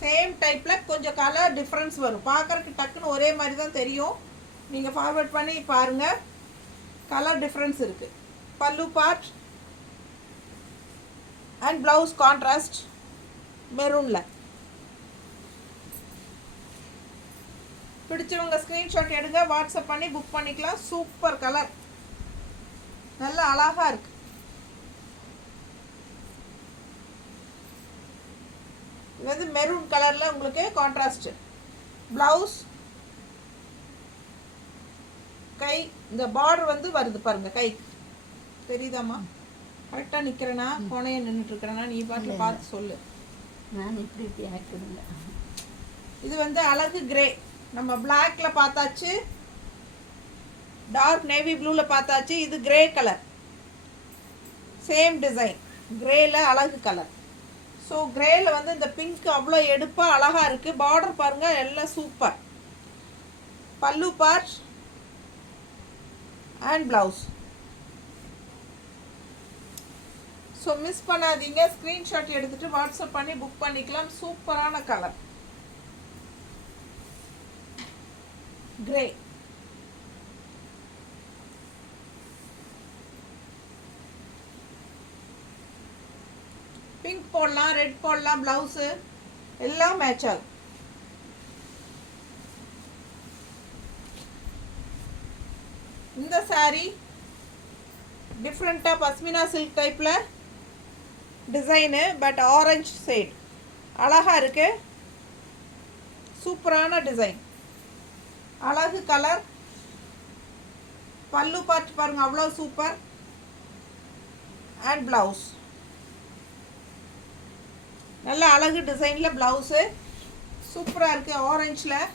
சேம் டைப்பில் கொஞ்சம் கலர் டிஃப்ரென்ஸ் வரும். பார்க்குறதுக்கு டக்குன்னு ஒரே மாதிரி தான் தெரியும். நீங்கள் ஃபார்வர்ட் பண்ணி பாருங்கள், கலர் டிஃப்ரென்ஸ் இருக்குது. பல்லு பார்ட் அண்ட் ப்ளவுஸ் கான்ட்ராஸ்ட் மெரூனில். பிடிச்சவங்க ஸ்க்ரீன்ஷாட் எடுங்க, வாட்ஸ்அப் பண்ணி புக் பண்ணிக்கலாம். சூப்பர் கலர், நல்லா அழகாக இருக்குது. இது வந்து மெரூன் கலரில் உங்களுக்கு கான்ட்ராஸ்ட் ப்ளவுஸ். கை இந்த பார்டர் வந்து வருது பாருங்கள், கை தெரியுதாம்மா? கரெக்டாக நிற்கிறேன்னா கோணையை நின்றுட்டுருக்கிறேன்னா நீ பாட்டில் பார்த்து சொல்லு. நான் இப்படி ஆக்கிடுங்க. இது வந்து அழகு கிரே. நம்ம பிளாக்ல பார்த்தாச்சு, டார்க் நேவி ப்ளூவில் பார்த்தாச்சு. இது கிரே கலர், சேம் டிசைன், கிரேல அழகு கலர். ஸோ கிரேல வந்து இந்த பிங்க் அவ்வளோ எடுப்பாக அழகாக இருக்குது. பார்டர் பாருங்கள், எல்லாம் சூப்பர். பல்லு part and blouse. So miss பண்ணாதீங்க, ஸ்க்ரீன்ஷாட் எடுத்துகிட்டு வாட்ஸ்அப் பண்ணி புக் பண்ணிக்கலாம். சூப்பரான கலர் கிரே. பிங்க் போடலாம், ரெட் போடலாம், ப்ளவுஸு எல்லாம் மேட்ச் ஆகும். இந்த சாரீ டிஃப்ரெண்ட்டாக பஸ்மினா சில்க் டைப்பில் டிசைனு, பட் ஆரஞ்சு ஷேட் அழகாக இருக்குது. சூப்பரான டிசைன், அழகு கலர். பல்லு பார்ட் பாருங்கள், அவ்வளோ சூப்பர். அண்ட் ப்ளவுஸ் நல்ல அழகு டிசைனில் ப்ளவுஸு சூப்பராக இருக்குது. ஆரஞ்சில்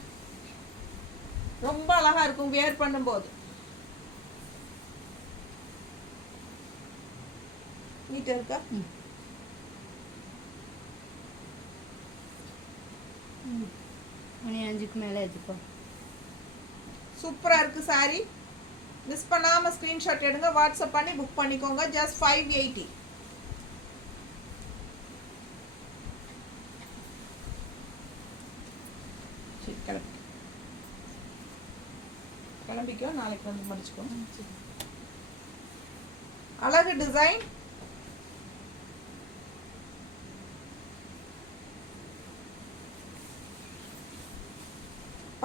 ரொம்ப அழகாக இருக்கும் வியர் பண்ணும்போது. நீட்டாக இருக்கா? மணி 5க்கு மேலே எடுத்துப்போம். சூப்பராக இருக்குது சாரீ. மிஸ் பண்ணாமல் ஸ்க்ரீன்ஷாட் எடுங்க, வாட்ஸ்அப் பண்ணி புக் பண்ணிக்கோங்க. ஜஸ்ட் 580. கிளம்பிக்கோ, நாளைக்கு வந்து முடிச்சுக்கோ. அழகு டிசைன்,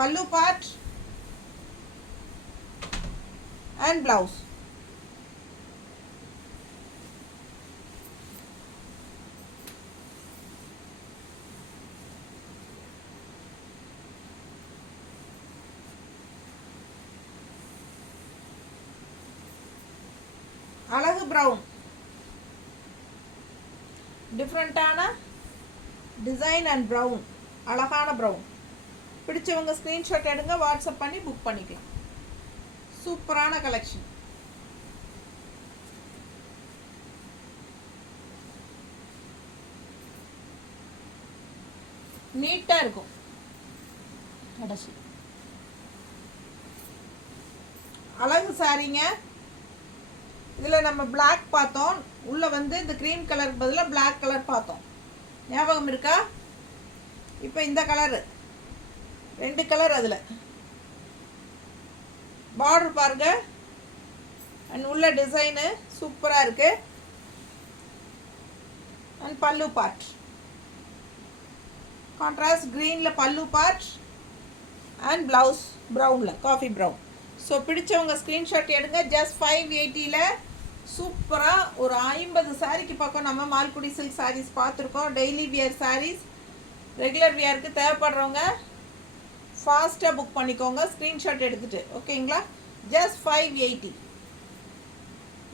பல்லு பார்ட் அண்ட் ப்ளவுஸ். அழகு ப்ரௌன், டிஃப்ரெண்ட்டான டிசைன் அண்ட் ப்ரௌன், அழகான ப்ரௌன். பிடிச்சவங்க ஸ்க்ரீன்ஷாட் எடுங்க, வாட்ஸ்அப் பண்ணி புக் பண்ணிக்கலாம். சூப்பரான கலெக்ஷன். நீட்டாக இருக்கும். கடைசி அழகு சாரீங்க. இதில் நம்ம பிளாக் பார்த்தோம், உள்ளே வந்து இந்த க்ரீம் கலருக்கு பதிலாக பிளாக் கலர் பார்த்தோம், ஞாபகம் இருக்கா? இப்போ இந்த கலரு, 2 கலர். அதில் பார்டர் பாருங்க, அண்ட் உள்ள டிசைனு சூப்பராக இருக்குது. அண்ட் பல்லு பார்ட் கான்ட்ராஸ்ட் க்ரீனில் பல்லு பார்ட் அண்ட் ப்ளவுஸ் ப்ரௌனில் காஃபி ப்ரௌன். ஸோ பிடிச்சவங்க ஸ்க்ரீன்ஷாட் எடுங்க. ஜஸ்ட் 580ல் சூப்பராக ஒரு 50 சாரீக்கு பக்கம் நம்ம மால்குடி சில்க் சாரீஸ் பார்த்துருக்கோம். டெய்லி வியர் சாரீஸ், ரெகுலர் வியருக்கு தேவைப்படுறவங்க ஃபாஸ்ட்டாக புக் பண்ணிக்கோங்க ஸ்க்ரீன்ஷாட் எடுத்துகிட்டு. ஓகேங்களா? ஜஸ்ட் 580.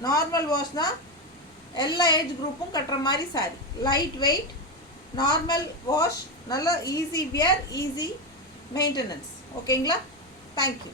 நார்மல் வாஷ் தான், எல்லா ஏஜ் குரூப்பும் கட்டுற மாதிரி sari. Light weight, normal wash, நல்ல ஈஸி வியர், ஈஸி மெயின்டெனன்ஸ். ஓகேங்களா? தேங்க்யூ.